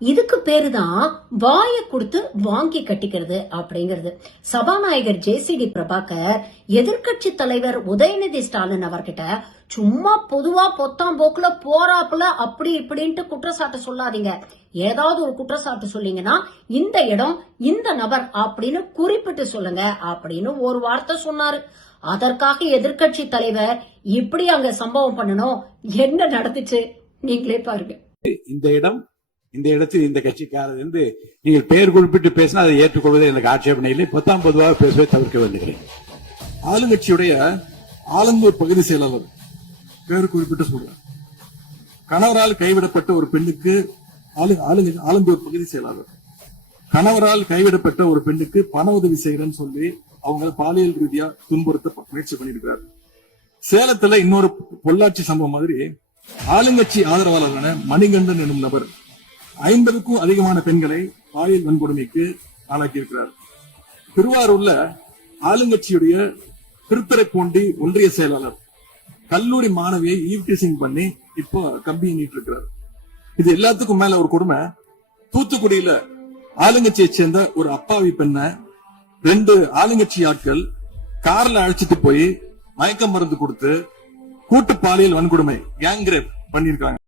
இதுக்கு பேருதான் வாய கொடுத்து வாங்கி கட்டிக்கிறது அப்படிங்கிறது. சபாநாயகர் ஜே.சி.டி. பிரபாகர் எதிர்கட்சி தலைவர் உதயநிதி ஸ்டாலின் அவர்கிட்ட சும்மா பொதுவா பொத்தாம் போக்குல போறாப்புல அப்படி இப்படின்ட்டு குற்றச்சாட்டு சொல்லாதீங்க. ஏதாவது ஒரு குற்றச்சாட்டு சொன்னீங்கன்னா இந்த இடம் இந்த நபர் அப்படின்னு குறிப்பிட்டு சொல்லுங்க அப்படின்னு ஒரு வார்த்தை சொன்னாரு. அதற்காக எதிர்கட்சி தலைவர் இப்படி அங்க சம்பவம் பண்ணணும். என்ன நடந்துச்சு நீங்களே பாருங்க. இந்த இடத்தில் இந்த கட்சிக்காரர் என்று நீங்கள் பெயர் குறிப்பிட்டு பேசினா அதை ஏற்றுக்கொள்வதை எனக்கு ஆட்சேபனை இல்லை. பொதுவாக பேசுவதை தவிர்க்க வேண்டுகிறேன். ஆளுங்கட்சியுடைய ஆலந்தூர் பகுதி செயலாளர் பெயர் குறிப்பிட்டு சொல்றார். கணவரால் கைவிடப்பட்ட ஒரு பெண்ணுக்கு ஆலந்தூர் பகுதி செயலாளர் கணவரால் கைவிடப்பட்ட ஒரு பெண்ணுக்கு பண உதவி செய்யறேன்னு சொல்லி அவங்க பாலியல் ரீதியா துன்புறுத்த முயற்சி பண்ணிருக்கிறார். சேலத்துல இன்னொரு பொள்ளாச்சி சம்பவம் மாதிரி ஆளுங்கட்சி ஆதரவாளரான மணிகண்டன் எனும் நபர் 50க்கும் அதிகமான பெண்களை பாலியல் வன்கொடுமைக்கு ஆளாக்கியிருக்கிறார். திருவாரூர்ல ஆளுங்கட்சியுடைய திருத்தரப்போண்டி ஒன்றிய செயலாளர் கல்லூரி மாணவியை ஈவ்டீசிங் பண்ணி இப்போ கம்பி நீட்டு இருக்கிறார். இது எல்லாத்துக்கும் மேல ஒரு கொடுமை, தூத்துக்குடியில ஆளுங்கட்சியை சேர்ந்த ஒரு அப்பாவி பெண்ணை 2 ஆளுங்கட்சி ஆட்கள் கார்ல அழைச்சிட்டு போய் மயக்க மருந்து கொடுத்து கூட்டு பாலியல் வன்கொடுமை கேங் ரேப் பண்ணிருக்காங்க.